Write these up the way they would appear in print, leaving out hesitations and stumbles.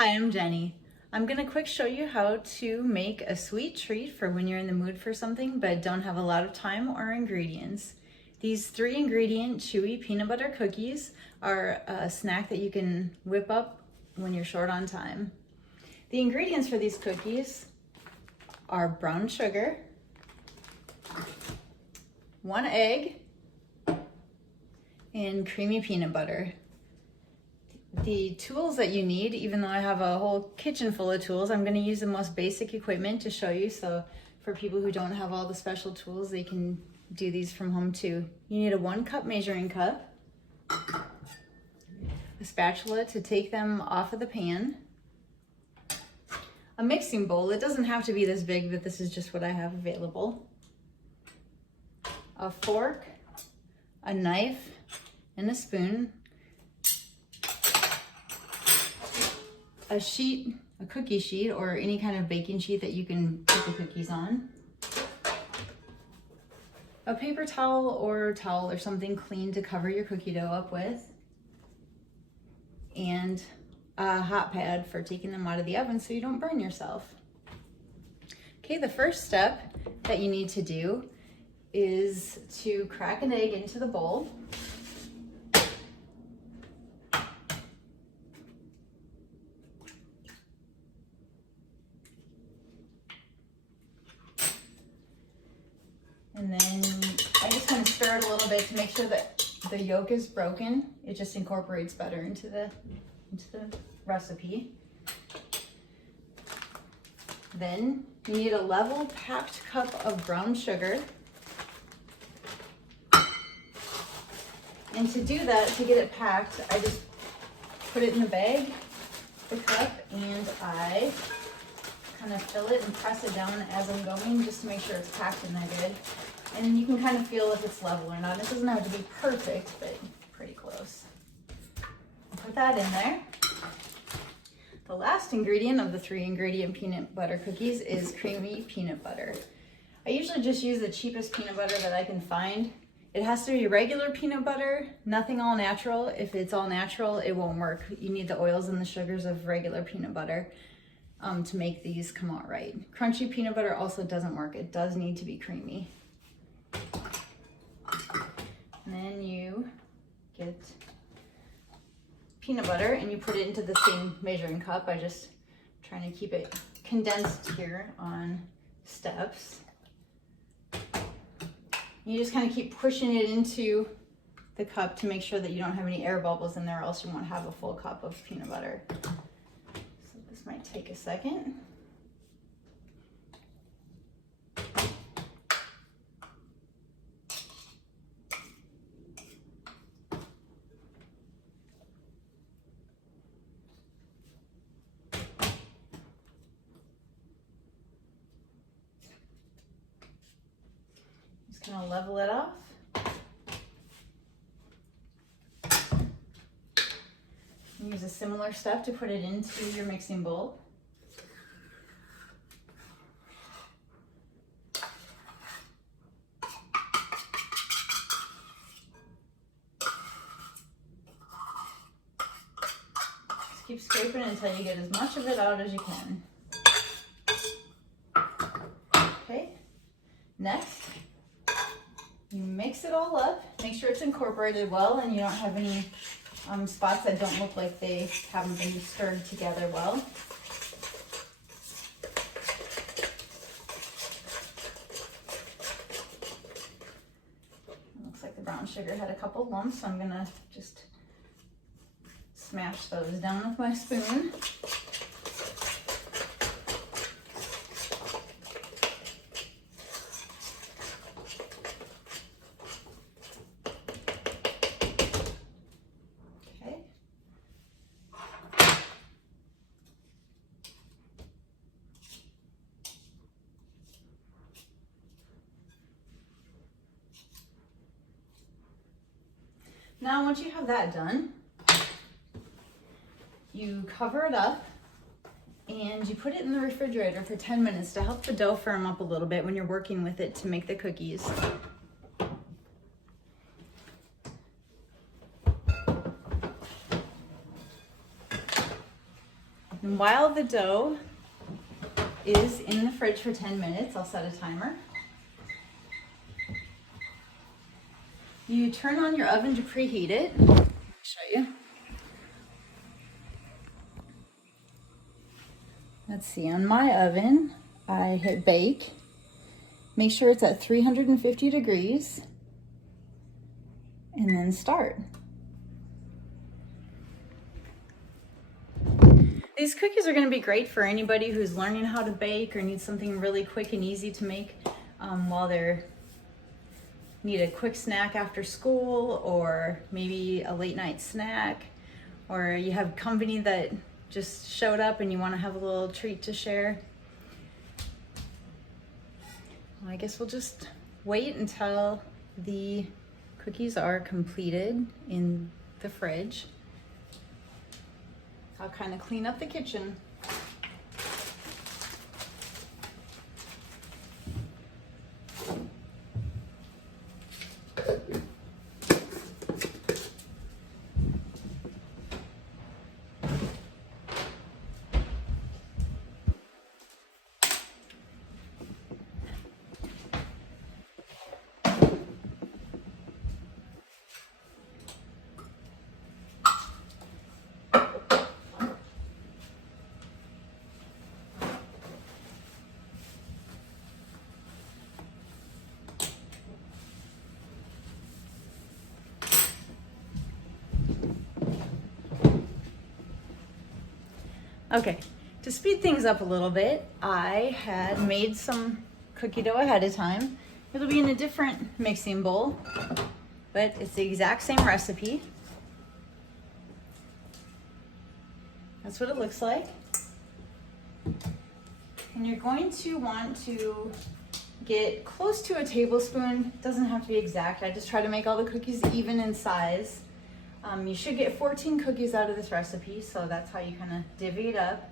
Hi, I'm Jenny. I'm gonna quick show you how to make a sweet treat for when you're in the mood for something but don't have a lot of time or ingredients. These 3-ingredient chewy peanut butter cookies are a snack that you can whip up when you're short on time. The ingredients for these cookies are brown sugar, 1 egg, and creamy peanut butter. The tools that you need, even though I have a whole kitchen full of tools, I'm going to use the most basic equipment to show you. So for people who don't have all the special tools, they can do these from home too. You need a 1-cup measuring cup, a spatula to take them off of the pan, a mixing bowl. It doesn't have to be this big, but this is just what I have available. A fork, a knife, and a spoon. A cookie sheet, or any kind of baking sheet that you can put the cookies on. A paper towel or something clean to cover your cookie dough up with. And a hot pad for taking them out of the oven so you don't burn yourself. Okay, the first step that you need to do is to crack an egg into the bowl. And then I just kind of stir it a little bit to make sure that the yolk is broken. It just incorporates better into the recipe. Then you need a level packed cup of brown sugar. And to do that, to get it packed, I just put it in the bag, the cup, and I kind of fill it and press it down as I'm going just to make sure it's packed in there good. And you can kind of feel if it's level or not. It doesn't have to be perfect, but pretty close. I'll put that in there. The last ingredient of the 3-ingredient peanut butter cookies is creamy peanut butter. I usually just use the cheapest peanut butter that I can find. It has to be regular peanut butter, nothing all natural. If it's all natural, it won't work. You need the oils and the sugars of regular peanut butter to make these come out right. Crunchy peanut butter also doesn't work. It does need to be creamy. And then you get peanut butter and you put it into the same measuring cup. I just trying to keep it condensed here on steps. You just kind of keep pushing it into the cup to make sure that you don't have any air bubbles in there, or else you won't have a full cup of peanut butter. So this might take a second. Just kind of level it off. Use a similar step to put it into your mixing bowl. Just keep scraping until you get as much of it out as you can. Okay, next, you mix it all up. Make sure it's incorporated well and you don't have any spots that don't look like they haven't been stirred together well. Looks like the brown sugar had a couple lumps, so I'm gonna just smash those down with my spoon. Now, once you have that done, you cover it up and you put it in the refrigerator for 10 minutes to help the dough firm up a little bit when you're working with it to make the cookies. And while the dough is in the fridge for 10 minutes, I'll set a timer. You turn on your oven to preheat it. I'll show you. Let's see, on my oven, I hit bake. Make sure it's at 350 degrees and then start. These cookies are going to be great for anybody who's learning how to bake or needs something really quick and easy to make while they're need a quick snack after school, or maybe a late night snack, or you have company that just showed up and you want to have a little treat to share. Well, I guess we'll just wait until the cookies are completed in the fridge. I'll kind of clean up the kitchen. Okay, to speed things up a little bit, I had made some cookie dough ahead of time. It'll be in a different mixing bowl, but it's the exact same recipe. That's what it looks like. And you're going to want to get close to a tablespoon. It doesn't have to be exact. I just try to make all the cookies even in size. You should get 14 cookies out of this recipe, so that's how you kind of divvy it up.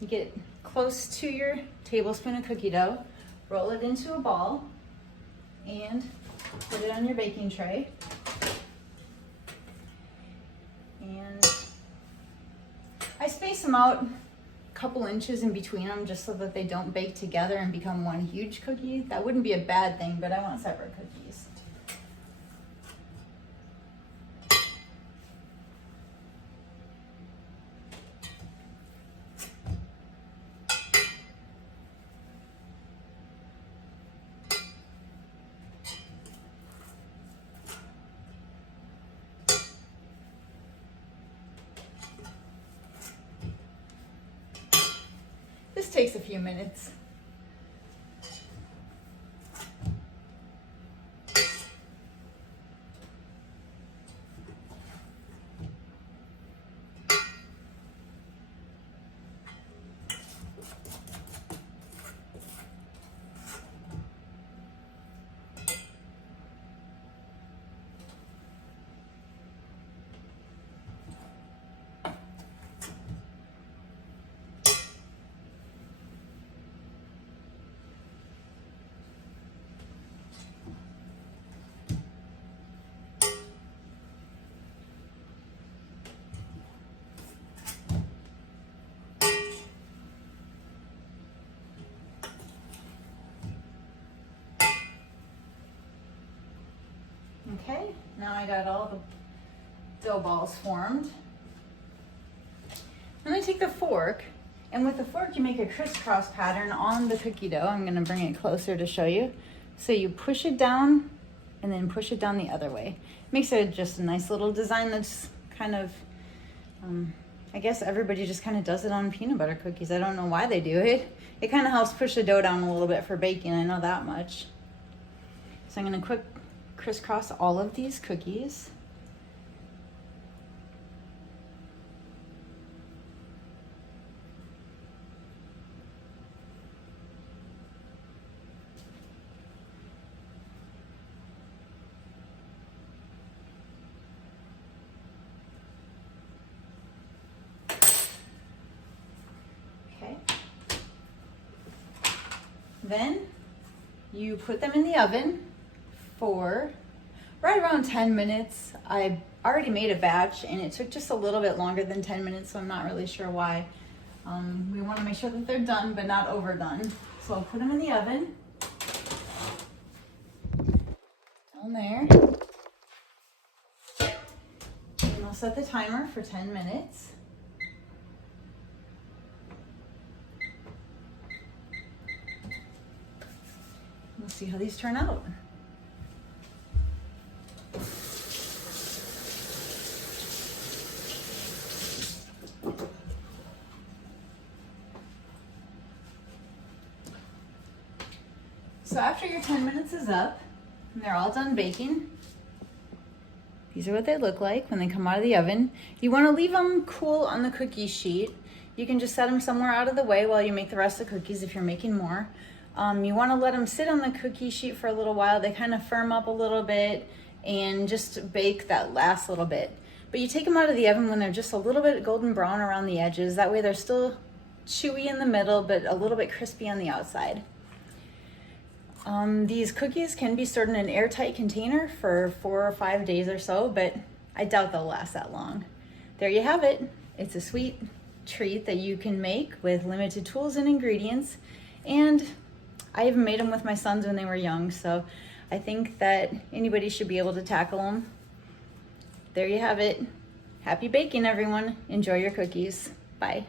You get close to your tablespoon of cookie dough, roll it into a ball, and put it on your baking tray. And I space them out a couple inches in between them just so that they don't bake together and become one huge cookie. That wouldn't be a bad thing, but I want separate cookies. This takes a few minutes. Okay, now I got all the dough balls formed. I'm gonna take the fork, and with the fork you make a crisscross pattern on the cookie dough. I'm gonna bring it closer to show you. So you push it down and then push it down the other way. Makes it just a nice little design that's kind of, I guess everybody just kind of does it on peanut butter cookies. I don't know why they do it. It kind of helps push the dough down a little bit for baking, I know that much. So I'm gonna crisscross all of these cookies. Okay. Then you put them in the oven for right around 10 minutes. I already made a batch and it took just a little bit longer than 10 minutes, so I'm not really sure why. We want to make sure that they're done, but not overdone. So I'll put them in the oven. Down there. And I'll set the timer for 10 minutes. We'll see how these turn out. So after your 10 minutes is up, and they're all done baking, these are what they look like when they come out of the oven. You want to leave them cool on the cookie sheet. You can just set them somewhere out of the way while you make the rest of the cookies if you're making more. You want to let them sit on the cookie sheet for a little while. They kind of firm up a little bit and just bake that last little bit. But you take them out of the oven when they're just a little bit golden brown around the edges. That way they're still chewy in the middle, but a little bit crispy on the outside. These cookies can be stored in an airtight container for 4 or 5 days or so, but I doubt they'll last that long. There you have it. It's a sweet treat that you can make with limited tools and ingredients. And I even made them with my sons when they were young, so I think that anybody should be able to tackle them. There you have it. Happy baking, everyone. Enjoy your cookies. Bye.